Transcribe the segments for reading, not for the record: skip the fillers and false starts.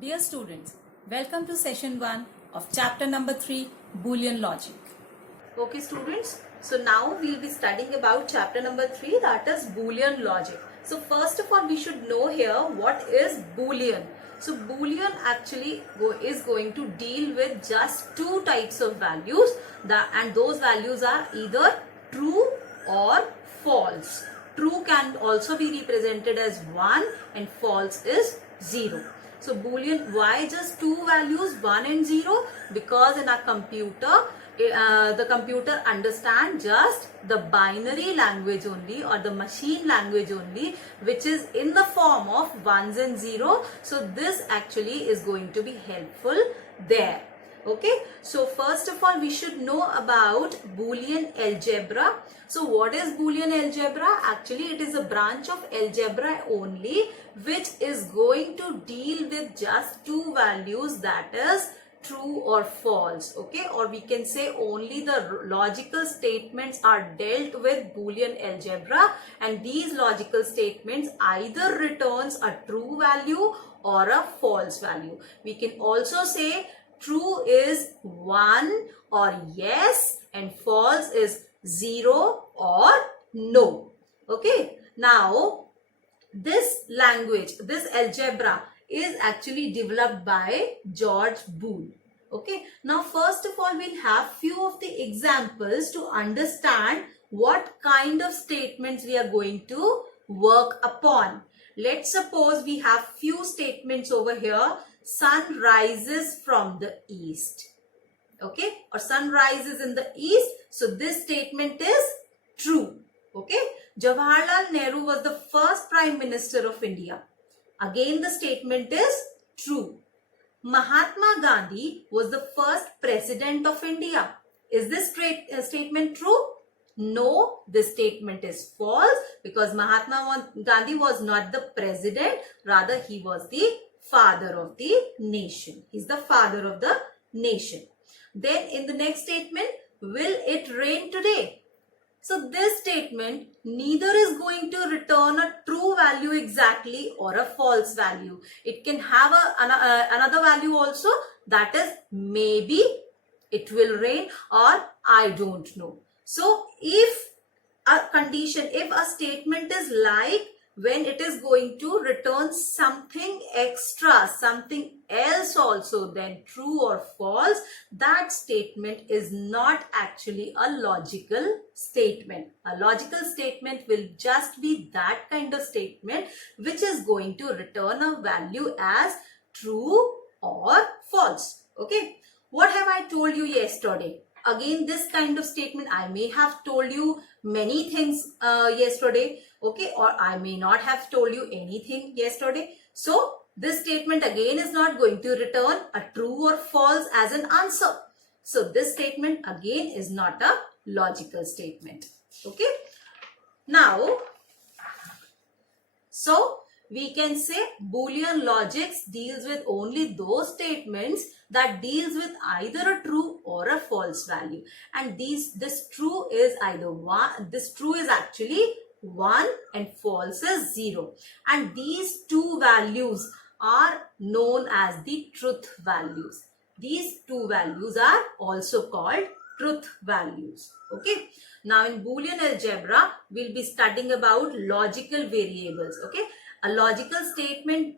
Dear students, welcome to session 1 of chapter number 3, Boolean Logic. Okay students, so now we'll be studying about chapter number 3, that is Boolean logic. So first of all we should know here what is Boolean. So Boolean actually is going to deal with just two types of values and those values are either true or false. True can also be represented as 1 and false is 0. So Boolean, why just two values 1 and 0? Because in our computer, the computer understands just the binary language only or the machine language only, which is in the form of ones and zero. So this actually is going to be helpful there. Okay, so first of all we should know about Boolean algebra. So what is Boolean algebra? Actually it is a branch of algebra only which is going to deal with just two values, that is true or false. Okay, or we can say only the logical statements are dealt with Boolean algebra, and these logical statements either returns a true value or a false value. We can also say true is 1 or yes and false is 0 or no. Okay, now this language, this algebra is actually developed by George Boole. Okay, now first of all we'll have few of the examples to understand what kind of statements we are going to work upon. Let's suppose we have few statements over here. Sun rises from the east. Okay, or sun rises in the east. So this statement is true. Okay, Jawaharlal Nehru was the first Prime Minister of India. Again the statement is true. Mahatma Gandhi was the first President of India. Is this statement true? No, this statement is false because Mahatma Gandhi was not the president, rather he was the father of the nation. He's the father of the nation. Then in the next statement, will it rain today? So this statement neither is going to return a true value exactly or a false value. It can have another value also, that is maybe it will rain or I don't know. So if a condition, if a statement is like when it is going to return something extra, something else also than true or false, that statement is not actually a logical statement. A logical statement will just be that kind of statement which is going to return a value as true or false. Okay, what have I told you yesterday? Again, this kind of statement, I may have told you many things yesterday, okay, or I may not have told you anything yesterday. So this statement again is not going to return a true or false as an answer. So this statement again is not a logical statement. Okay. Now, so we can say Boolean logic deals with only those statements that deals with either a true or a false value, and this true is either one, this true is actually 1 and false is 0, and these two values are known as the truth values. These two values are also called truth values. Okay, now in Boolean algebra we'll be studying about logical variables. Okay, a logical statement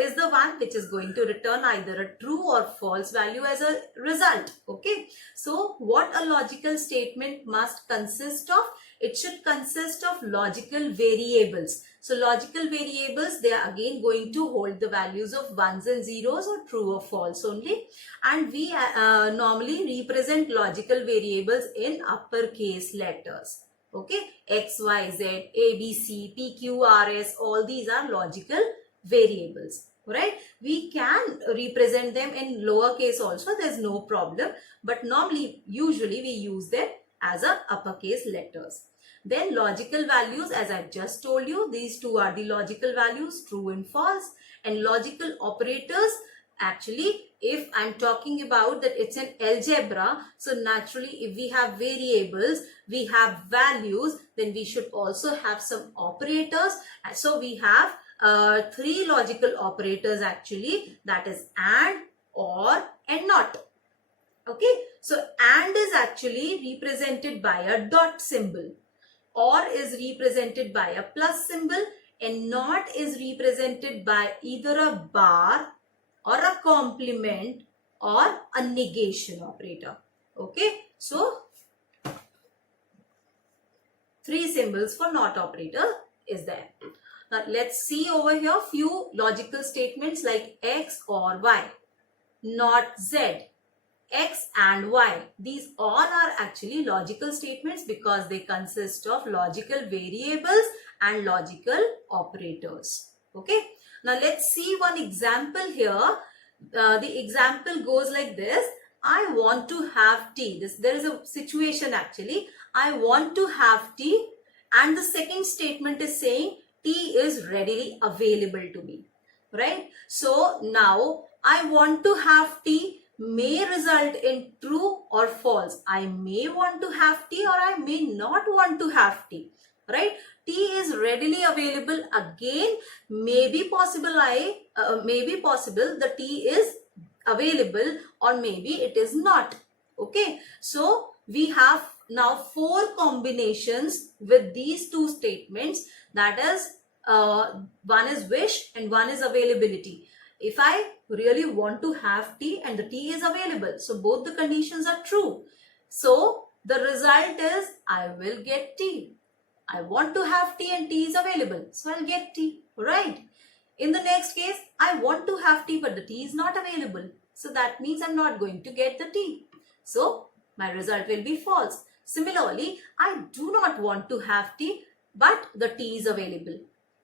is the one which is going to return either a true or false value as a result. Okay, so what a logical statement must consist of? It should consist of logical variables. So logical variables, they are again going to hold the values of ones and zeros or true or false only, and we normally represent logical variables in uppercase letters. Okay, X, Y, Z, A, B, C, P, Q, R, S, all these are logical variables. Right? We can represent them in lowercase also, there's no problem, but normally, usually we use them as a uppercase letters. Then logical values, as I've just told you, these two are the logical values, true and false. And logical operators, actually, if I'm talking about that it's an algebra, so naturally if we have variables, we have values, then we should also have some operators. So we have three logical operators actually, that is AND, OR and NOT. Okay, so AND is actually represented by a dot symbol, OR is represented by a plus symbol, and NOT is represented by either a bar or a complement or a negation operator. Okay, so three symbols for NOT operator is there. Now let's see over here few logical statements like X or Y, not Z, X and Y. These all are actually logical statements because they consist of logical variables and logical operators. Okay. Now let's see one example here. The example goes like this. I want to have tea. There is a situation actually. I want to have tea, and the second statement is saying tea is readily available to me. Right? So now I want to have tea may result in true or false. I may want to have tea or I may not want to have tea. Right? Tea is readily available. Again, maybe possible the tea is available or maybe it is not. Okay. So we have now four combinations with these two statements. That is, one is wish and one is availability. If I really want to have tea and the tea is available, so both the conditions are true. So the result is I will get tea. I want to have tea and tea is available, so I'll get tea, right? In the next case, I want to have tea but the tea is not available. So that means I'm not going to get the tea. So my result will be false. Similarly, I do not want to have tea but the tea is available.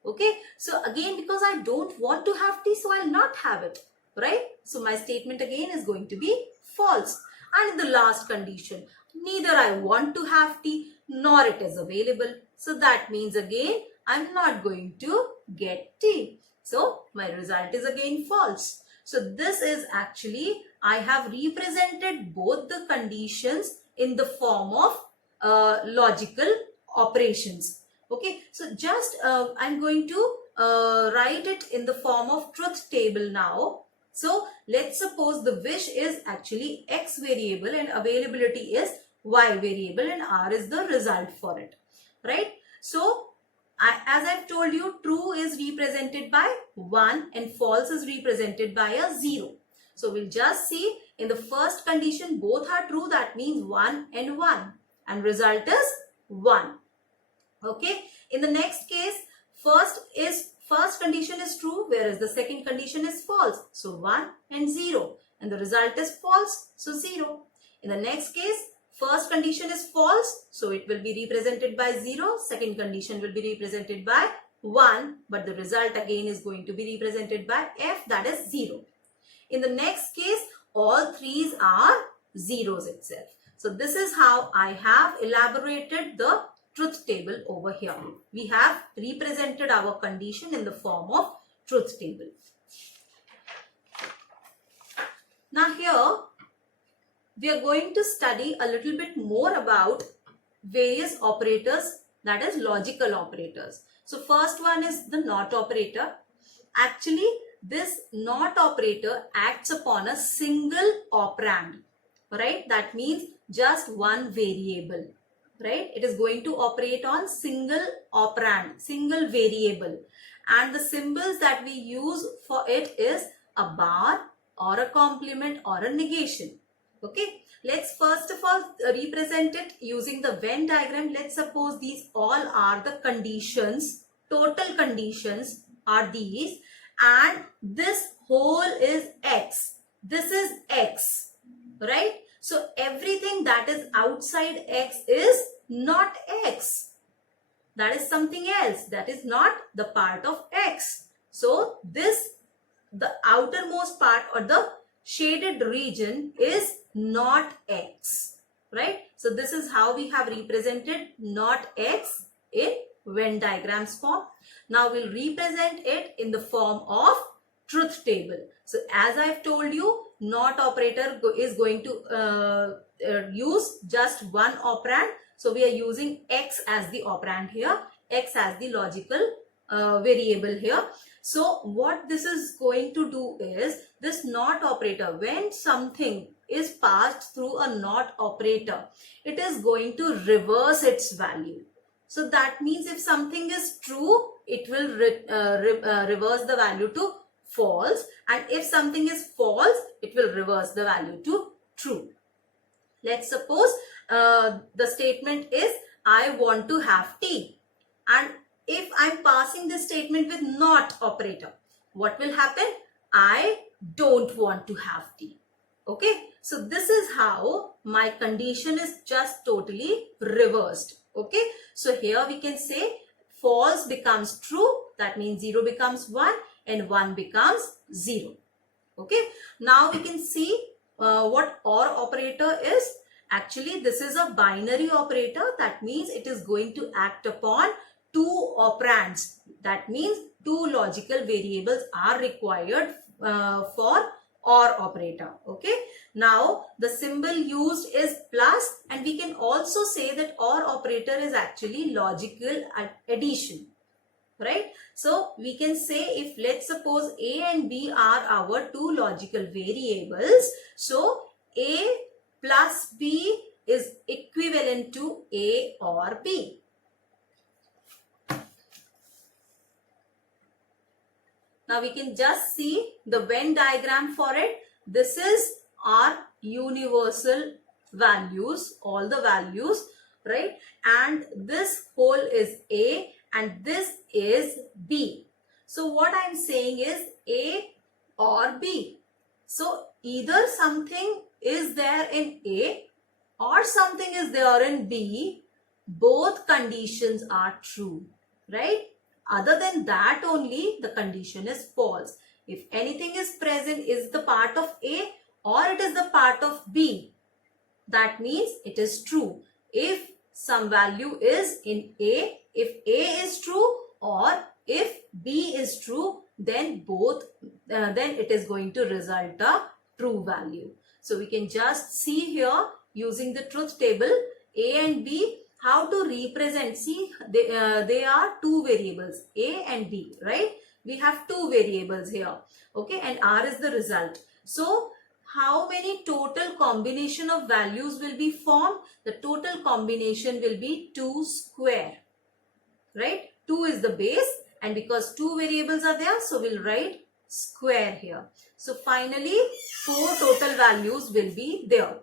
Okay, so again, because I don't want to have tea, so I'll not have it, right? So my statement again is going to be false. And in the last condition, neither I want to have tea nor it is available. So that means again, I'm not going to get tea. So my result is again false. So this is actually, I have represented both the conditions in the form of logical operations. Okay, so just I'm going to write it in the form of truth table now. So let's suppose the wish is actually X variable and availability is Y variable and R is the result for it, right? So as I've told you, true is represented by 1 and false is represented by a 0. So we'll just see in the first condition both are true, that means 1 and 1, and result is 1. Okay, in the next case, first condition is true, whereas the second condition is false. So 1 and 0, and the result is false, so 0. In the next case, first condition is false, so it will be represented by 0. Second condition will be represented by 1, but the result again is going to be represented by F, that is 0. In the next case, all threes are zeros itself. So this is how I have elaborated the truth table over here. We have represented our condition in the form of truth table. Now here, we are going to study a little bit more about various operators, that is logical operators. So first one is the NOT operator. Actually, this NOT operator acts upon a single operand, right? That means just one variable, right? It is going to operate on single operand, single variable. And the symbols that we use for it is a bar or a complement or a negation. Okay, let's first of all represent it using the Venn diagram. Let's suppose these all are the conditions, total conditions are these, and this whole is X. This is X, right? So everything that is outside X is not X. That is something else. That is not the part of X. So this, the outermost part or the shaded region is not X, right? So this is how we have represented not X in Venn diagrams form. Now we'll represent it in the form of truth table. So as I've told you, NOT operator is going to use just one operand. So we are using X as the operand here, X as the logical variable here. So what this is going to do is, this NOT operator, when something is passed through a NOT operator, it is going to reverse its value. So that means if something is true, it will reverse the value to false, and if something is false, it will reverse the value to true. Let's suppose the statement is, I want to have tea, and if I'm passing this statement with NOT operator, what will happen? I don't want to have tea. Okay, so this is how my condition is just totally reversed. Okay, so here we can say false becomes true, that means 0 becomes 1 and 1 becomes 0. Okay, now we can see what OR operator is. Actually, this is a binary operator, that means it is going to act upon two operands. That means two logical variables are required for OR operator. Okay, now the symbol used is plus, and we can also say that OR operator is actually logical addition, right? So we can say, if let's suppose A and B are our two logical variables, so A plus B is equivalent to A or B. Now we can just see the Venn diagram for it. This is our universal values, all the values, right? And this whole is A and this is B. So what I'm saying is A or B. So either something is there in A or something is there in B. Both conditions are true, right? Other than that only the condition is false. If anything is present is the part of A or it is the part of B, that means it is true. If some value is in A, if A is true or if B is true, then then it is going to result a true value. So we can just see here using the truth table A and B, how to represent. See, they are two variables, A and B, right? We have two variables here, okay, and R is the result. So how many total combination of values will be formed? The total combination will be 2 square, right? 2 is the base, and because two variables are there, so we'll write square here. So finally 4 total values will be there,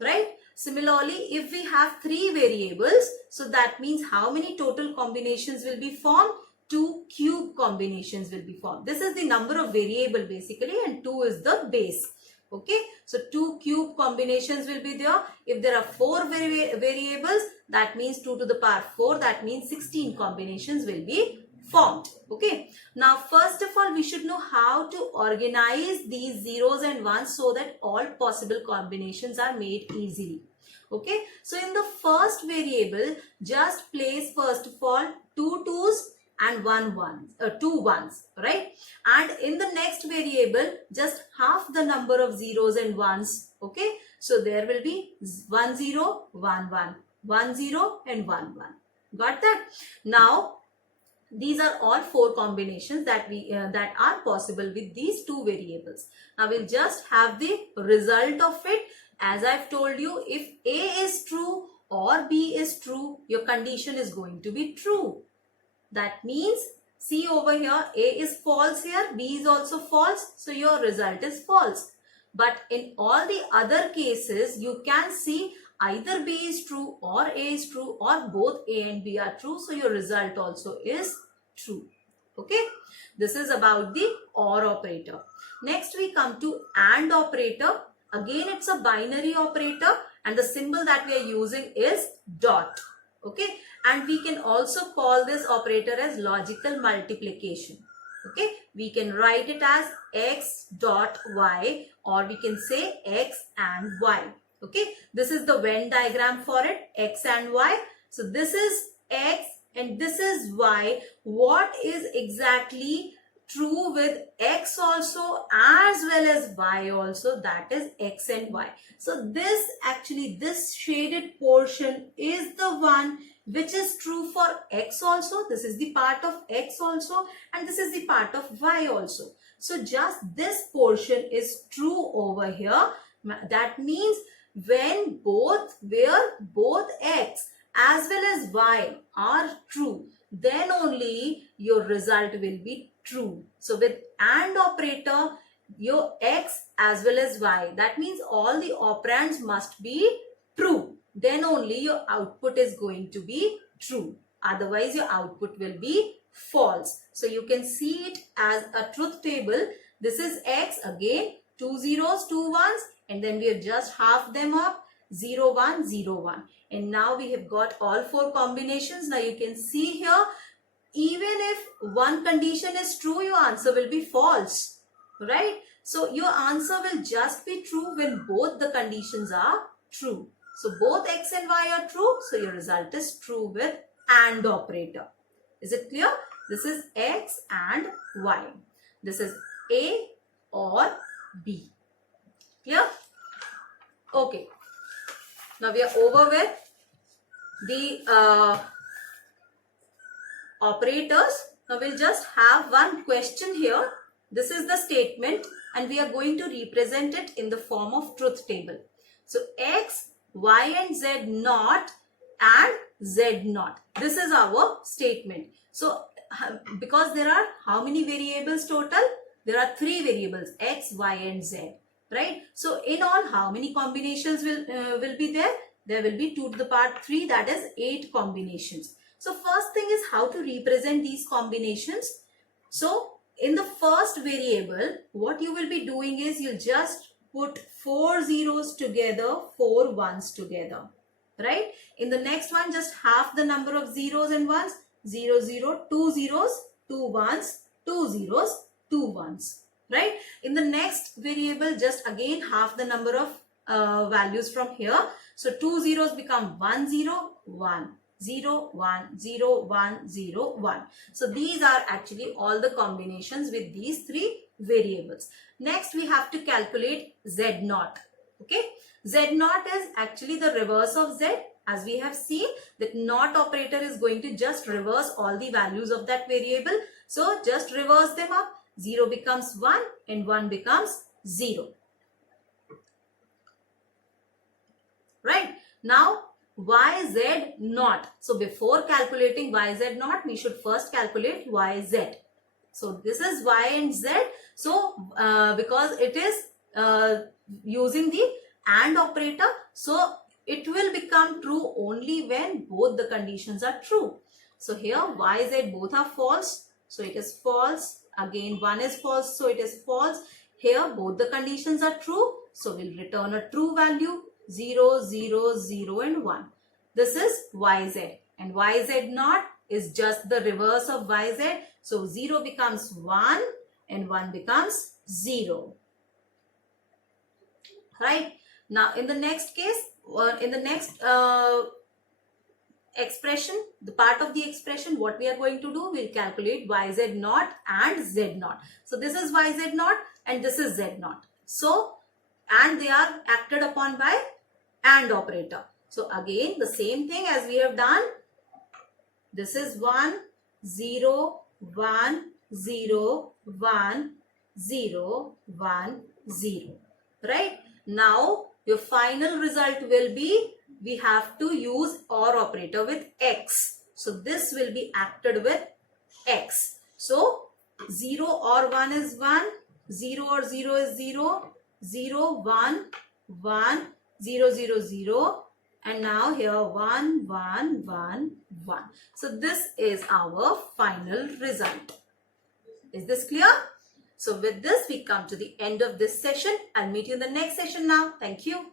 right? Similarly, if we have 3 variables, so that means how many total combinations will be formed? 2 cube combinations will be formed. This is the number of variable basically, and 2 is the base. Okay, so 2 cube combinations will be there. If there are 4 variables, that means 2 to the power 4, that means 16 combinations will be formed. Okay, now first of all we should know how to organize these zeros and ones so that all possible combinations are made easily. Okay, so in the first variable, just place first of all 2 2's and 2 1's, right? And in the next variable, just half the number of zeros and ones. Okay, so there will be 1 0 1 1, 1 0 and 1 1. Got that? Now these are all 4 combinations that that are possible with these 2 variables. Now we'll just have the result of it. As I've told you, if A is true or B is true, your condition is going to be true. That means, see over here, A is false here, B is also false, so your result is false. But in all the other cases, you can see either B is true or A is true, or both A and B are true, so your result also is true. Okay, this is about the OR operator. Next we come to AND operator. Again, it's a binary operator and the symbol that we are using is dot. Okay, and we can also call this operator as logical multiplication. Okay, we can write it as x dot y, or we can say x and y. Okay, this is the Venn diagram for it, x and y. So this is x and this is y. What is exactly true with X also as well as Y also, that is X and Y. So this actually, this shaded portion is the one which is true for X also. This is the part of X also, and this is the part of Y also. So just this portion is true over here. That means when both X as well as Y are true, then only your result will be true. So with AND operator, your X as well as Y, that means all the operands must be true. Then only your output is going to be true. Otherwise, your output will be false. So you can see it as a truth table. This is X, again 2 zeros, 2 ones, and then we have just half them up, 0, 1, 0, 1. And now we have got all 4 combinations. Now you can see here, even if one condition is true, your answer will be false, right? So your answer will just be true when both the conditions are true. So both X and Y are true, so your result is true with AND operator. Is it clear? This is X and Y. This is A or B. Clear? Okay. Now we are over with the operators. Now we'll just have one question here. This is the statement and we are going to represent it in the form of truth table. So X, Y and Z naught and Z naught. This is our statement. So because there are how many variables total? There are 3 variables, X, Y and Z, right? So in all, how many combinations will be there? There will be 2 to the power 3, that is 8 combinations. So first thing is how to represent these combinations. So in the first variable, what you will be doing is you'll just put 4 zeros together, 4 ones together, right? In the next one, just half the number of zeros and ones, 0, 0, 2 zeros, 2 ones, 2 zeros, 2 ones, right? In the next variable, just again half the number of values from here. So 2 zeros become 1, 0, 1. 0, 1, 0, 1, 0, 1. So these are actually all the combinations with these 3 variables. Next, we have to calculate Z naught. Okay. Z naught is actually the reverse of Z. As we have seen, that not operator is going to just reverse all the values of that variable. So just reverse them up. 0 becomes 1 and 1 becomes 0. Right. Now, YZ naught. So before calculating YZ naught, we should first calculate YZ. So this is Y and Z. So because it is using the AND operator, so it will become true only when both the conditions are true. So here YZ both are false. So it is false. Again 1 is false. So it is false. Here both the conditions are true. So we'll return a true value. 0, 0, 0 and 1. This is YZ and YZ naught is just the reverse of YZ. So 0 becomes 1 and 1 becomes 0. Right. Now in the next case, in the next expression, the part of the expression, what we are going to do, we'll calculate YZ naught and Z naught. So this is YZ naught and this is Z naught. So, and they are acted upon by AND operator. So again, the same thing as we have done. This is 1, 0, 1, 0, 1, 0, 1, 0. Right? Now, your final result will be, we have to use OR operator with X. So this will be acted with X. So 0 or 1 is 1, 0 or 0 is 0, 0, 1, 1, 0, 0, 0. And now here 1, 1, 1, 1. So this is our final result. Is this clear? So with this we come to the end of this session. I'll meet you in the next session now. Thank you.